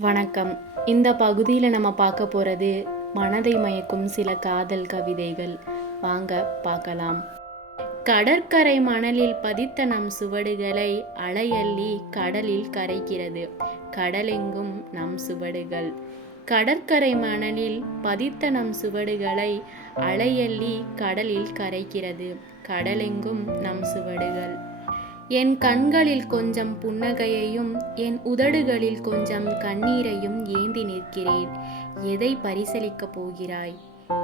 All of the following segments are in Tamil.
வணக்கம். இந்த பகுதியில் நம்ம பார்க்க போகிறது மனதை மயக்கும் சில காதல் கவிதைகள். வாங்க பார்க்கலாம். கடற்கரை மணலில் பதித்த நம் சுவடுகளை அலையள்ளி கடலில் கரைக்கிறது. கடலெங்கும் நம் சுவடுகள். கடற்கரை மணலில் பதித்த நம் சுவடுகளை அலையள்ளி கடலில் கரைக்கிறது. கடலெங்கும் நம் சுவடுகள். என் கண்களில் கொஞ்சம் புன்னகையையும் என் உதடுகளில் கொஞ்சம் கண்ணீரையும் ஏந்தி நிற்கிறேன். எதை பரிசலிக்கப் போகிறாய்?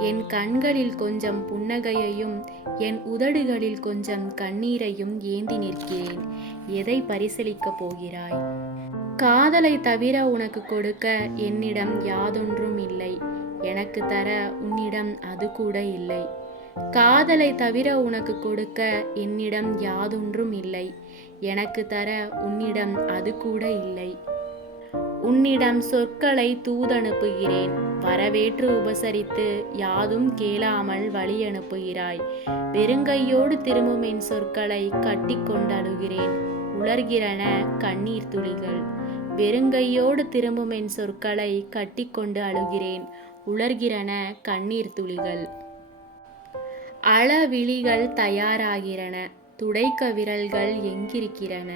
என் கண்களில் கொஞ்சம் புன்னகையையும் என் உதடுகளில் கொஞ்சம் கண்ணீரையும் ஏந்தி நிற்கிறேன். எதை பரிசலிக்கப் போகிறாய்? காதலை தவிர உனக்கு கொடுக்க என்னிடம் யாதொன்றும் இல்லை. எனக்கு தர உன்னிடம் அது கூட இல்லை. காதலை தவிர உனக்கு கொடுக்க என்னிடம் யாதொன்றும் இல்லை. எனக்கு தர உன்னிடம் அது கூட இல்லை. உன்னிடம் சொற்களை தூதனுப்புகிறேன். வரவேற்று உபசரித்து யாதும் கேளாமல் வழி அனுப்புகிறாய் வெறுங்கையோடு திரும்பும் என் சொற்களை கட்டிக்கொண்டு அழுகிறேன் உலர்கிறன கண்ணீர் துளிகள். வெறுங்கையோடு திரும்பும் என் சொற்களை கட்டிக்கொண்டு அழுகிறேன். உலர்கிறன கண்ணீர் துளிகள். அளவிழிகள் தயாராகிறன. துடைக்க விரல்கள் எங்கிருக்கிறன?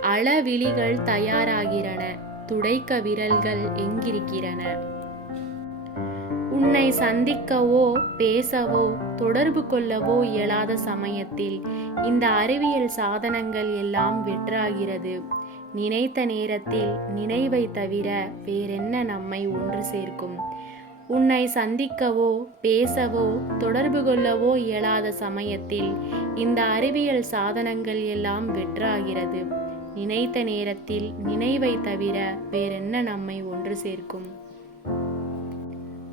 அளவிழிகள் தயாராகிறன. துடைக்க விரல்கள் எங்கிருக்கிறன? உன்னை சந்திக்கவோ பேசவோ தொடர்பு கொள்ளவோ இயலாத சமயத்தில் இந்த அறிவியல் சாதனங்கள் எல்லாம் வெற்றாகிறது. நினைத்த நேரத்தில் நினைவை தவிர வேறென்ன நம்மை ஒன்று சேர்க்கும்? உன்னை சந்திக்கவோ பேசவோ தொடர்பு கொள்ளவோ இயலாத சமயத்தில் இந்த அறிவியல் சாதனங்கள் எல்லாம் வெற்றாகிறது நினைத்த நேரத்தில் நினைவை தவிர வேறென்ன நம்மை ஒன்று சேர்க்கும்?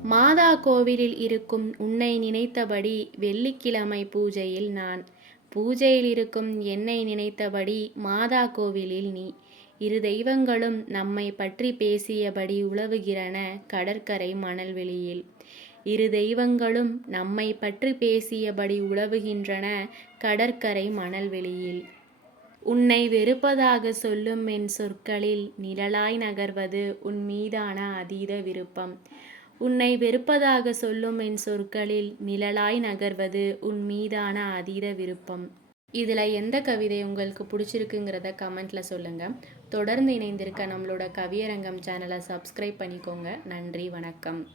மாதா கோவிலில் இருக்கும் உன்னை நினைத்தபடி வெள்ளிக்கிழமை பூஜையில் நான். பூஜையில் இருக்கும் என்னை நினைத்தபடி மாதா கோவிலில் நீ. இரு தெய்வங்களும் நம்மை பற்றி பேசியபடி உழவுகிறன கடற்கரை மணல்வெளியில். இரு தெய்வங்களும் நம்மை பற்றி பேசியபடி உழவுகின்றன கடற்கரை மணல்வெளியில். உன்னை வெறுப்பதாக சொல்லும் என் சொற்களில் நிழலாய் நகர்வது உன் மீதான அதீத விருப்பம். உன்னை வெறுப்பதாக சொல்லும் என் சொற்களில் நிழலாய் நகர்வது உன் மீதான அதீத விருப்பம். இதில் எந்த கவிதை உங்களுக்கு பிடிச்சிருக்குங்கிறத கமெண்ட்டில் சொல்லுங்கள் தொடர்ந்து இணைந்திருக்க நம்மளோட கவியரங்கம் சேனலை சப்ஸ்கிரைப் பண்ணிக்கோங்க. நன்றி வணக்கம்.